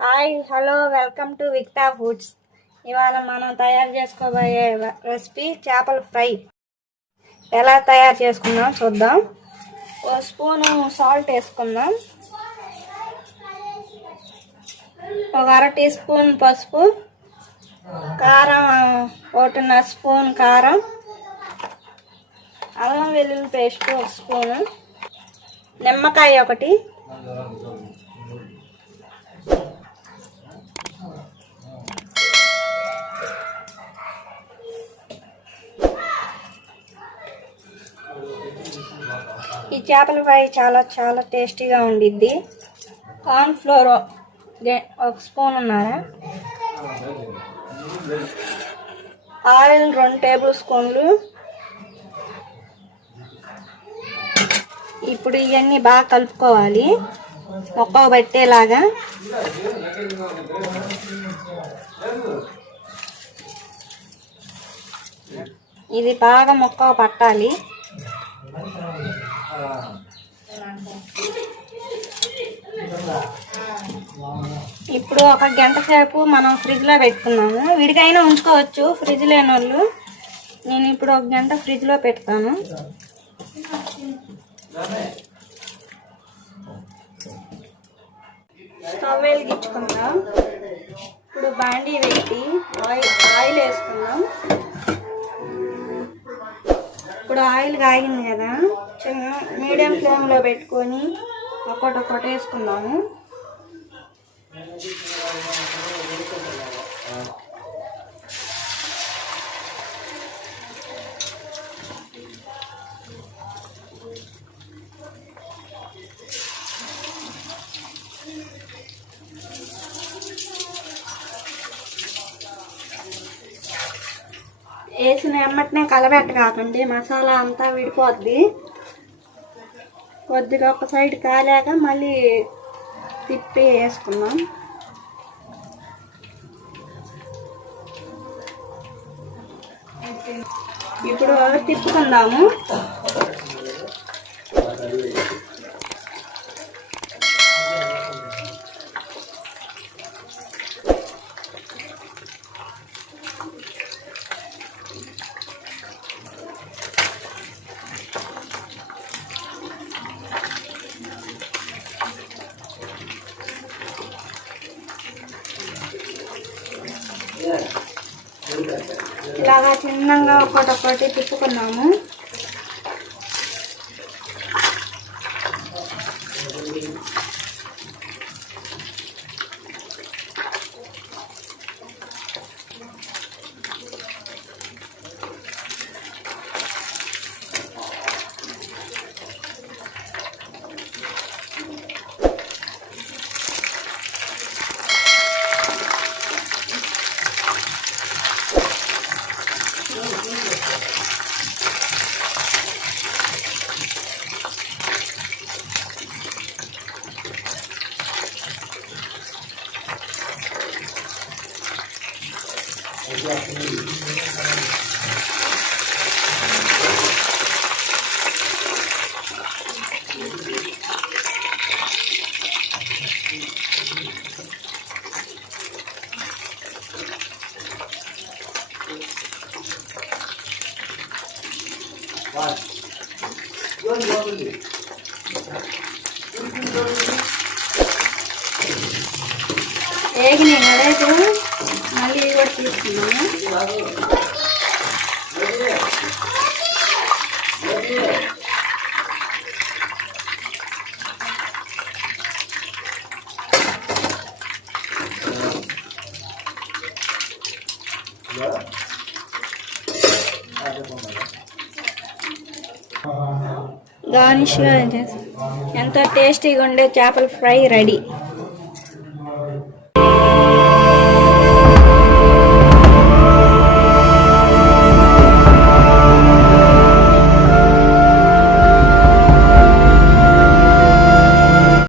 Hi hello welcome to Vikta foods. ఇవాళ మనం తయారు చేసుకోబోయే రెసిపీ చేపల ఫ్రై. ఎలా తయారు చేసుకుందాం చూద్దాం. ఒక స్పూను సాల్ట్ వేసుకుందాం, ఒక అర టీ స్పూన్ పసుపు, కారం 1.5 స్పూన్ కారం, అల్లం వెల్లుల్లి పేస్ట్ 1 స్పూను, నిమ్మకాయ 1, ఈ చేపల ఫ్రై చాలా చాలా టేస్టీగా ఉండిద్ది. కార్న్ ఫ్లోర్ 1 స్పూన్ ఉన్నారా, ఆయిల్ 2 టేబుల్ స్పూన్లు. ఇప్పుడు ఇవన్నీ బాగా కలుపుకోవాలి మొక్కకు పెట్టేలాగా. ఇది బాగా మొక్కకు పట్టాలి. ఇప్పుడు 1 గంట సేపు మనం ఫ్రిడ్జ్లో పెట్టుకున్నాము. విడికైనా ఉంచుకోవచ్చు ఫ్రిడ్జ్ లేని వాళ్ళు. నేను ఇప్పుడు 1 గంట ఫ్రిడ్జ్లో పెడతాను. స్టవ్ వెలిగించుకుందాం. ఇప్పుడు బాండీ పెట్టి ఆయిల్ వేసుకుందాం. ఇప్పుడు ఆయిల్ కాగింది కదా, చిన్న మీడియం ఫ్లేమ్లో పెట్టుకొని ఒక్కొక్కటి వేసుకుందాము. వేసిన ఎమ్మటనే కలబెట్ట కాకండి, మసాలా అంతా విడిపోద్ది. కొద్దిగా ఒక సైడ్ కాలాక మళ్ళీ తిప్పి వేసుకుందాం. ఇప్పుడు తిప్పుకుందాము. ఇలాగా చిన్నగా ఒక్కొక్కటి తిప్పుకున్నాము. ఏగినాయి కదా, ఇప్పుడు మళ్ళీ ఇవి కూడా తీసుకున్నాము. గార్నిష్గా ఎంతో టేస్టీగా ఉండే చేపల ఫ్రై రెడీ.